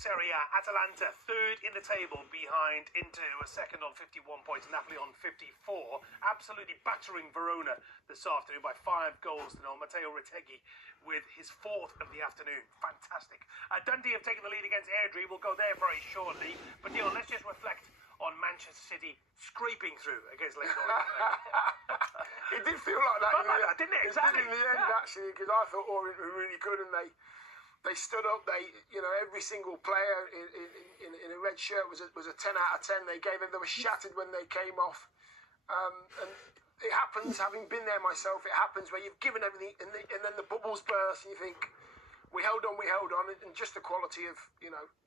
Serie A, Atalanta third in the table behind Inter, who are second on 51 points, Napoli on 54. Absolutely battering Verona this afternoon by 5 goals to 0. Matteo Retegui with his 4th of the afternoon. Fantastic. Dundee have taken the lead against Airdrie. We'll go there very shortly. But Dion, let's just reflect on Manchester City scraping through against Leyton Orient. It did feel like that, didn't it? Exactly. It did in the end, actually, because I thought Orient were really good, and they stood up. Every single player in a red shirt was a 10 out of 10. They were shattered when they came off, and it happens. Having been there myself, it happens where you've given everything, and then the bubbles burst, and you think, we held on, and just the quality of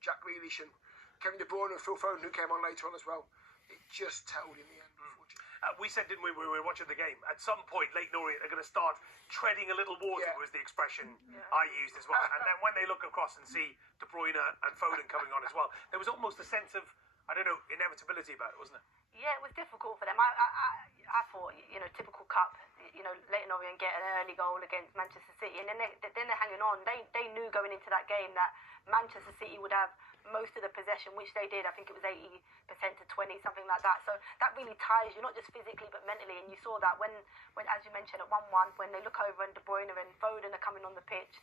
Jack Grealish and Kevin De Bruyne and Phil Foden, who came on later on as well, it just told in the end. We said, didn't we, when we were watching the game, at some point Leyton Orient are going to start treading a little water, was the expression I used as well. And then when they look across and see De Bruyne and Foden coming on as well, there was almost a sense of, inevitability about it, wasn't it? Yeah, it was difficult for them. I thought, typical cup, Leyton Orient get an early goal against Manchester City, and then they're hanging on. They knew going into that game that Manchester City would have most of the possession, which they did. I think it was 80% to 20, something like that. So that really ties you, not just physically but mentally. And you saw that when as you mentioned, at 1-1, when they look over and De Bruyne and Foden are coming on the pitch,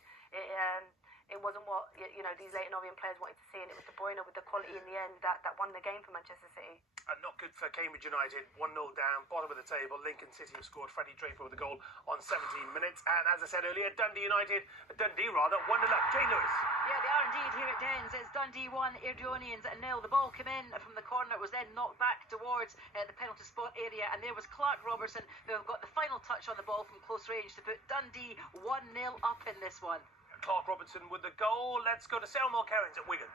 it wasn't what these Leyton Orient players wanted to see, and it was De Bruyne with the quality in the end that won the game for Manchester City. Not good for Cambridge United. 1-0 down, bottom of the table. Lincoln City have scored. Freddie Draper with a goal on 17 minutes. And as I said earlier, Dundee 1-0 up. 1-0. Jane Lewis. Yeah, they are indeed here at Dens. It's Dundee 1, Airdrieonians 0. The ball came in from the corner. It was then knocked back towards the penalty spot area, and there was Clark Robertson, who have got the final touch on the ball from close range to put Dundee 1-0 up in this one. Clark Robertson with the goal. Let's go to Selmore Kerins at Wigan.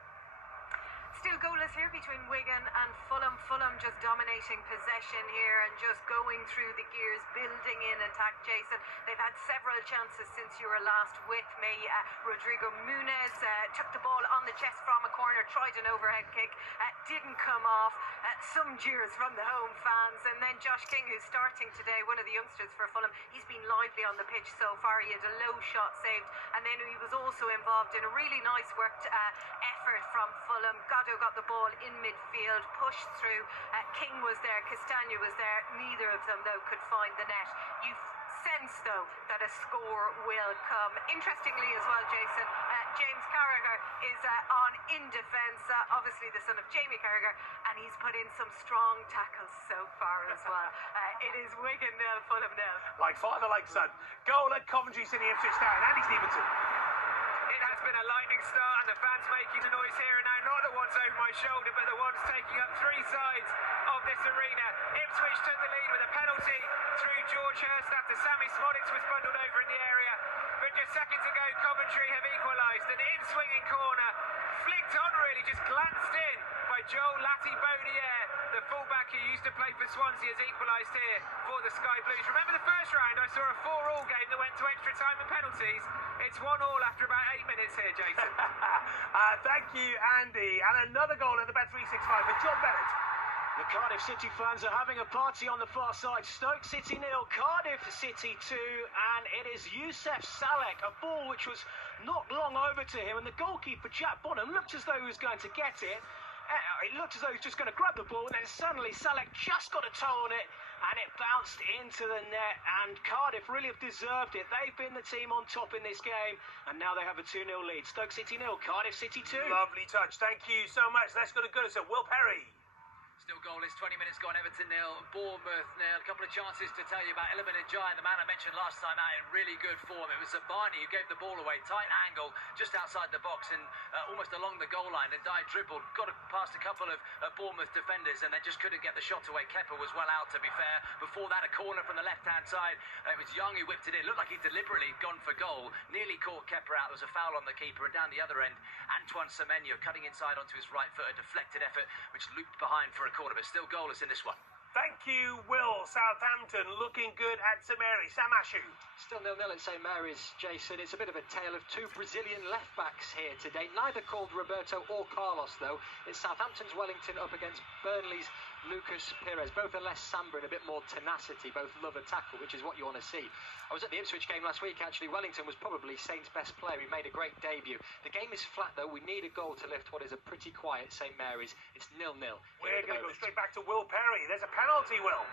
Still goalless here between Wigan and Fulham. Fulham just dominating possession here and just going through the gears, building in attack, Jason. They've had several chances since you were last with me. Rodrigo Muniz took the ball on the chest from a corner, tried an overhead kick, didn't come off. Some jeers from the home fans. And then Josh King, who's starting today, one of the youngsters for Fulham, he's been lively on the pitch so far. He had a low shot saved, and then he was also involved in a really nice worked effort from Fulham. Goddo got the ball in midfield, pushed through. King was there, Castagna was there. Neither of them, though, could find the net. You sense, though, that a score will come. Interestingly as well, Jason, James Carragher is on in defence, obviously the son of Jamie Carragher, and he's put in some strong tackles so far as well. It is Wigan 0, Fulham 0. Like father, like son. Goal at Coventry City Ipswich Town. Andy Stevenson. It has been a lightning start, and the fans making the noise here and now, not the ones over my shoulder, but the ones taking up 3 sides of this arena. Ipswich took the lead with a penalty through George Hurst after Sammy Smolitz was bundled over in the area. But just seconds ago, Coventry have equalised. An in-swinging corner, flicked on really, just glanced in by Joel Lati-Baudier, the fullback who used to play for Swansea, has equalised here for the Sky Blues. Remember the first round, I saw a 4-4 game that went to extra time and penalties. It's 1-1 after about 8 minutes here, Jason. Thank you, Andy. And another goal at the Bet365 for John Bennett. The Cardiff City fans are having a party on the far side. Stoke City 0, Cardiff City 2, and it is Youssef Salek, a ball which was not long over to him, and the goalkeeper, Jack Bonham, looked as though he was going to get it. It looked as though he was just going to grab the ball, and then suddenly Salek just got a toe on it, and it bounced into the net, and Cardiff really have deserved it. They've been the team on top in this game, and now they have a 2-0 lead. Stoke City 0, Cardiff City 2. Lovely touch. Thank you so much. Let's go to Goodison. Will Perry. Still goalless, 20 minutes gone, Everton 0, Bournemouth 0. A couple of chances to tell you about Iliman Ndiaye, the man I mentioned last time out in really good form. It was Barney who gave the ball away, tight angle, just outside the box and almost along the goal line. Ndiaye dribbled, got past a couple of Bournemouth defenders and then just couldn't get the shot away. Kepa was well out, to be fair. Before that, a corner from the left-hand side. It was Young who whipped it in. Looked like he deliberately gone for goal. Nearly caught Kepa out. There was a foul on the keeper, and down the other end, Antoine Semenyo cutting inside onto his right foot, a deflected effort which looped behind for a corner, but still goalless in this one. Thank you, Will. Southampton looking good at St Mary. Sam Ashu. Still 0-0 at St Mary's, Jason. It's a bit of a tale of 2 Brazilian left-backs here today. Neither called Roberto or Carlos, though. It's Southampton's Wellington up against Burnley's Lucas Pires. Both are less samba and a bit more tenacity. Both love a tackle, which is what you want to see. I was at the Ipswich game last week, actually. Wellington was probably Saints' best player. He made a great debut. The game is flat, though. We need a goal to lift what is a pretty quiet St Mary's. It's 0-0. We're going to go straight back to Will Perry. There's a penalty, Will.